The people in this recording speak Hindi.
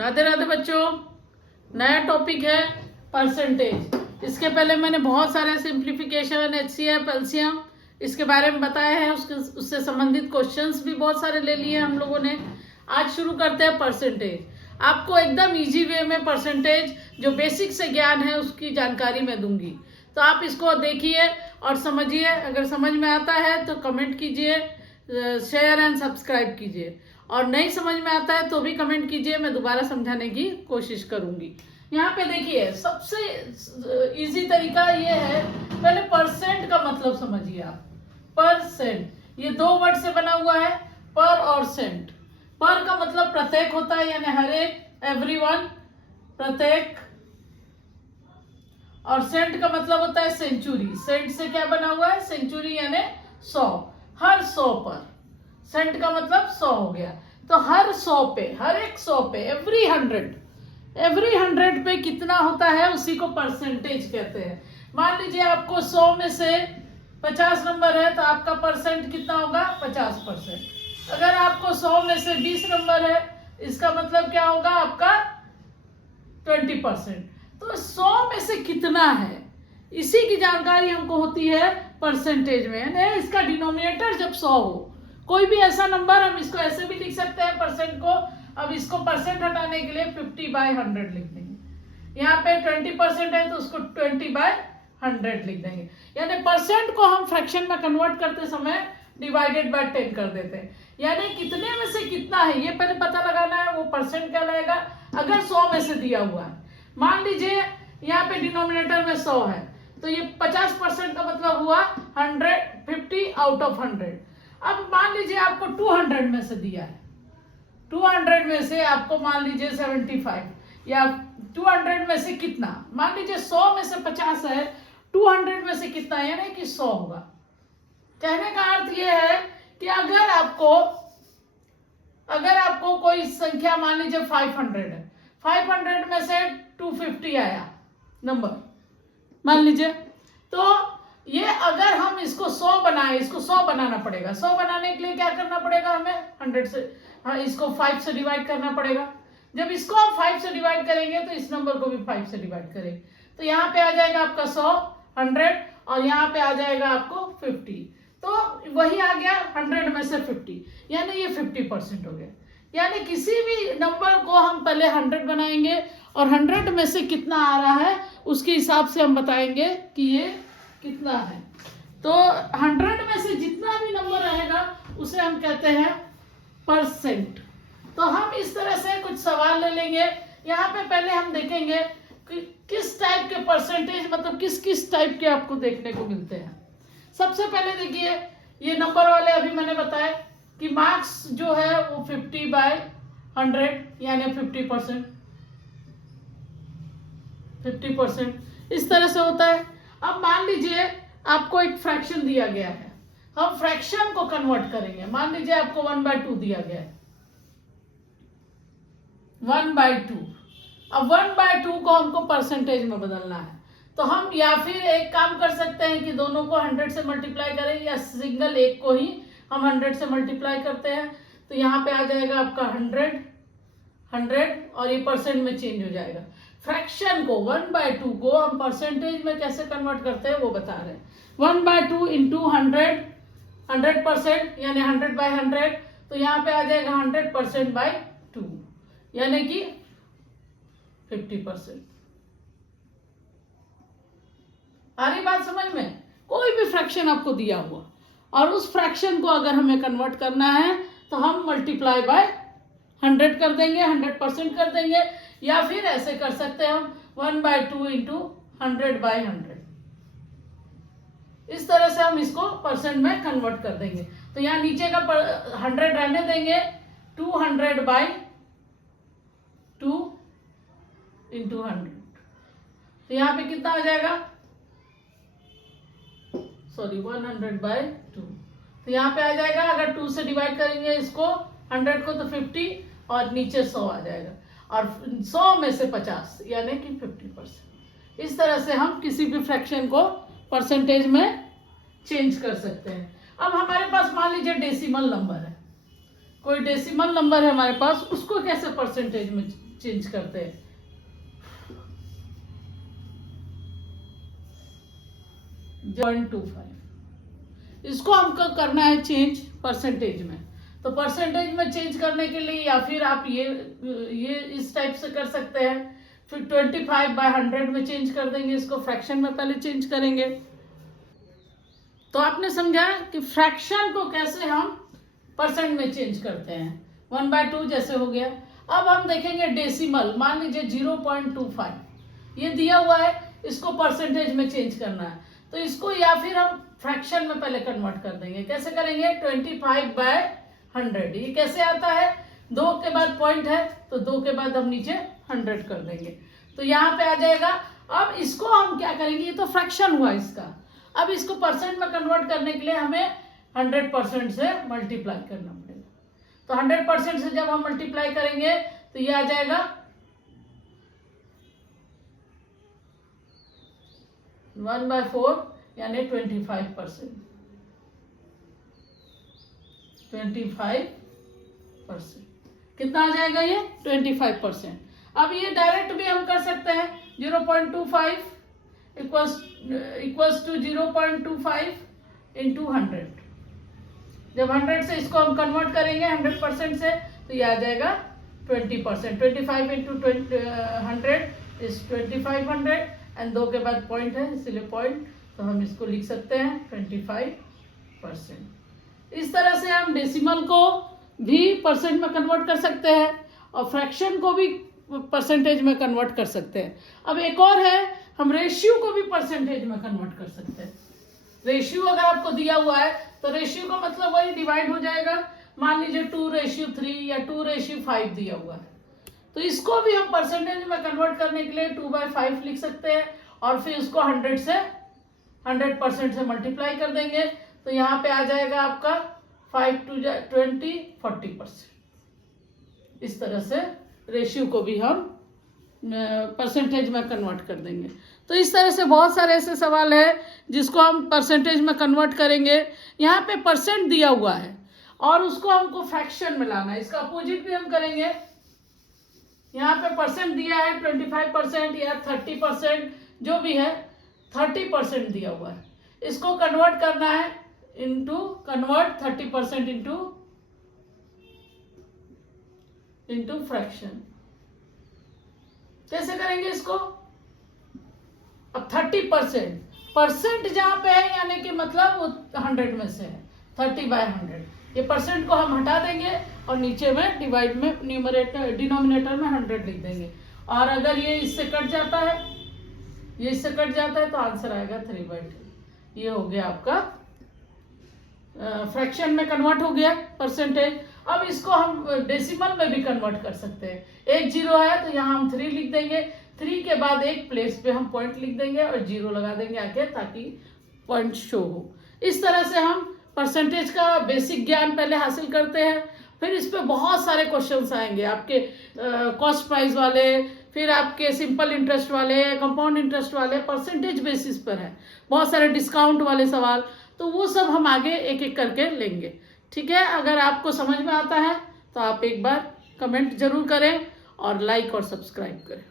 राधे राधे बच्चों, नया टॉपिक है परसेंटेज। इसके पहले मैंने बहुत सारे सिंप्लीफिकेशन, एचसीएफ, एलसीएम इसके बारे में बताया है। उससे संबंधित क्वेश्चंस भी बहुत सारे ले लिए हम लोगों ने। आज शुरू करते हैं परसेंटेज। आपको एकदम इजी वे में परसेंटेज जो बेसिक से ज्ञान है उसकी जानकारी मैं दूंगी, तो आप इसको देखिए और समझिए। अगर समझ में आता है तो कमेंट कीजिए, शेयर एंड सब्सक्राइब कीजिए, और नहीं समझ में आता है तो भी कमेंट कीजिए, मैं दोबारा समझाने की कोशिश करूंगी। यहाँ पे देखिए, सबसे इजी तरीका ये है, पहले परसेंट का मतलब समझिए आप। परसेंट ये दो वर्ड से बना हुआ है, पर और सेंट। पर का मतलब प्रत्येक होता है, यानी हर एक, एवरीवन, प्रत्येक। और सेंट का मतलब होता है सेंचुरी। सेंट से क्या बना हुआ है? सेंचुरी, यानी 100। हर 100 पर। सेंट का मतलब 100 हो गया। तो हर 100 पे, हर एक 100 पे, एवरी 100 पे कितना होता है उसी को परसेंटेज कहते हैं। मान लीजिए आपको 100 में से 50 नंबर है तो आपका परसेंट कितना होगा? 50%। अगर आपको 100 में से 20 नंबर है, इसका मतलब क्या होगा? आपका 20%। तो 100 में से कितना है, इसी की जानकारी हमको होती है परसेंटेज में। यानी इसका डिनोमिनेटर जब 100 हो, कोई भी ऐसा नंबर, हम इसको ऐसे भी लिख सकते हैं परसेंट को। अब इसको परसेंट हटाने के लिए 50/100 लिख देंगे। यहाँ पे 20% है तो उसको 20/100 लिख देंगे। यानी परसेंट को हम फ्रैक्शन में कन्वर्ट करते समय डिवाइडेड बाय 10 कर देते हैं। यानी कितने में से कितना है ये पहले पता लगाना है, वो परसेंट कहलाएगा। अगर 100 में से दिया हुआ है, मान लीजिए यहाँ पे डिनोमिनेटर में 100 है, तो ये 50% का मतलब हुआ 50 आउट ऑफ 100। अब मान लीजिए आपको 200 में से दिया है, 200 में से आपको मान लीजिए 75, या 200 में से कितना, मान लीजिए 100 में से 50 है, 200 में से कितना, यानी कि 100 होगा। कहने का अर्थ यह है कि अगर आपको कोई संख्या, मान लीजिए 500 है, 500 में से 250 आया नंबर, मान लीजिए, तो ये अगर हम इसको 100 बनाए, इसको 100 बनाना पड़ेगा। 100 बनाने के लिए क्या करना पड़ेगा हमें? 100 से, हाँ, इसको 5 से डिवाइड करना पड़ेगा। जब इसको हम 5 से डिवाइड करेंगे तो इस नंबर को भी 5 से डिवाइड करेंगे, तो यहाँ पे आ जाएगा आपका 100, 100, और यहाँ पे आ जाएगा आपको 50। तो वही आ गया 100 में से 50, यानी ये 50% हो गया। यानी किसी भी नंबर को हम पहले 100 बनाएंगे और 100 में से कितना आ रहा है उसके हिसाब से हम बताएंगे कि ये कितना है। तो 100 में से जितना भी नंबर रहेगा उसे हम कहते हैं परसेंट। तो हम इस तरह से कुछ सवाल ले लेंगे। यहाँ पे पहले हम देखेंगे कि किस टाइप के परसेंटेज, मतलब किस किस टाइप के आपको देखने को मिलते हैं। सबसे पहले देखिए, ये नंबर वाले अभी मैंने बताया कि मार्क्स जो है वो 50/100, यानी 50% इस तरह से होता है। अब मान लीजिए आपको एक फ्रैक्शन दिया गया है, हम फ्रैक्शन को कन्वर्ट करेंगे। मान लीजिए आपको 1/2 दिया गया है, 1/2। अब 1/2 को हमको परसेंटेज में बदलना है, तो हम या फिर एक काम कर सकते हैं कि दोनों को 100 से मल्टीप्लाई करें, या सिंगल एक को ही हम 100 से मल्टीप्लाई करते हैं। तो यहाँ पे आ जाएगा आपका 100, और ये परसेंट में चेंज हो जाएगा। फ्रैक्शन को 1/2 को हम परसेंटेज में कैसे कन्वर्ट करते हैं वो बता रहे हैं। 1/2 इंटू 100% यानी 100/100, तो यहाँ पे आ जाएगा 100%/2, यानी कि 50%। आ रही बात समझ में? कोई भी फ्रैक्शन आपको दिया हुआ और उस फ्रैक्शन को अगर हमें कन्वर्ट करना है तो हम मल्टीप्लाई बाय 100 कर देंगे, 100% कर देंगे, या फिर ऐसे कर सकते हैं हम 1/2 इंटू 100/100। इस तरह से हम इसको परसेंट में कन्वर्ट कर देंगे। तो यहाँ नीचे का 100 रहने देंगे, 200/2 इंटू 100, तो यहाँ पे कितना आ जाएगा? सॉरी, 100/2। तो यहाँ पे आ जाएगा, अगर 2 से डिवाइड करेंगे इसको 100 को, तो 50, और नीचे 100 आ जाएगा, और 100 में से 50 यानी कि 50%। इस तरह से हम किसी भी फ्रैक्शन को परसेंटेज में चेंज कर सकते हैं। अब हमारे पास मान लीजिए डेसिमल नंबर है, कोई डेसिमल नंबर है हमारे पास, उसको कैसे परसेंटेज में चेंज करते हैं। इसको हमको करना है चेंज परसेंटेज में। तो परसेंटेज में चेंज करने के लिए या फिर आप ये इस टाइप से कर सकते हैं, फिर 25/100 में चेंज कर देंगे, इसको फ्रैक्शन में पहले चेंज करेंगे। तो आपने समझा कि फ्रैक्शन को कैसे हम परसेंट में चेंज करते हैं। 1/2 जैसे हो गया। अब हम देखेंगे डेसिमल, मान लीजिए 0.25 ये दिया हुआ है, इसको परसेंटेज में चेंज करना है। तो इसको या फिर हम फ्रैक्शन में पहले कन्वर्ट कर देंगे। कैसे करेंगे? 25/100। ये कैसे आता है? 2 के बाद पॉइंट है तो 2 के बाद हम नीचे 100 कर देंगे, तो यहाँ पे आ जाएगा। अब इसको हम क्या करेंगे, ये तो फ्रैक्शन हुआ इसका। अब इसको परसेंट में कन्वर्ट करने के लिए हमें 100% से मल्टीप्लाई करना पड़ेगा। तो 100% से जब हम मल्टीप्लाई करेंगे तो ये आ जाएगा 1/4 यानी 25%। 25% कितना आ जाएगा? ये 25%। अब ये डायरेक्ट भी हम कर सकते हैं। 0.25 इक्वल्स टू 0.25 इंटू 100। जब 100 से इसको हम कन्वर्ट करेंगे 100% से, तो ये आ जाएगा 20%। 25 इंटू 100 इज 2500 एंड 2 के बाद पॉइंट है इसलिए पॉइंट, तो हम इसको लिख सकते हैं 25%। इस तरह से हम डेसिमल को भी परसेंट में कन्वर्ट कर सकते हैं और फ्रैक्शन को भी परसेंटेज में कन्वर्ट कर सकते हैं। अब एक और है, हम रेशियो को भी परसेंटेज में कन्वर्ट कर सकते हैं। रेशियो अगर आपको दिया हुआ है तो रेशियो का मतलब वही डिवाइड हो जाएगा। मान लीजिए 2:3 या 2:5 दिया हुआ है, तो इसको भी हम परसेंटेज में कन्वर्ट करने के लिए 2/5 लिख सकते हैं और फिर उसको 100% से मल्टीप्लाई कर देंगे, तो यहाँ पे आ जाएगा आपका 5 2 20 40%। इस तरह से रेशियो को भी हम परसेंटेज में कन्वर्ट कर देंगे। तो इस तरह से बहुत सारे ऐसे सवाल है जिसको हम परसेंटेज में कन्वर्ट करेंगे। यहाँ पे परसेंट दिया हुआ है और उसको हमको फ्रैक्शन में लाना है। इसका अपोजिट भी हम करेंगे। यहाँ पे परसेंट दिया है 25% या 30%, जो भी है 30% दिया हुआ है। इसको कन्वर्ट करना है कन्वर्ट 30% इंटू फ्रैक्शन। कैसे करेंगे इसको? अब 30% जहां पे है यानी कि मतलब वो 100 में से है, 30/100। ये परसेंट को हम हटा देंगे और नीचे में डिवाइड में डिनोमिनेटर में 100 लिख देंगे। और अगर ये इससे कट जाता है तो आंसर आएगा 3/2। ये हो गया आपका फ्रैक्शन में कन्वर्ट हो गया परसेंटेज। अब इसको हम डेसिमल में भी कन्वर्ट कर सकते हैं। 1 0 है तो यहाँ हम 3 लिख देंगे, 3 के बाद एक प्लेस पे हम पॉइंट लिख देंगे और 0 लगा देंगे आके, ताकि पॉइंट शो हो। इस तरह से हम परसेंटेज का बेसिक ज्ञान पहले हासिल करते हैं। फिर इस पे बहुत सारे क्वेश्चंस आएंगे आपके, कॉस्ट प्राइस वाले, फिर आपके सिंपल इंटरेस्ट वाले, कंपाउंड इंटरेस्ट वाले, परसेंटेज बेसिस पर है, बहुत सारे डिस्काउंट वाले सवाल। तो वो सब हम आगे एक एक करके लेंगे। ठीक है, अगर आपको समझ में आता है तो आप एक बार कमेंट जरूर करें और लाइक और सब्सक्राइब करें।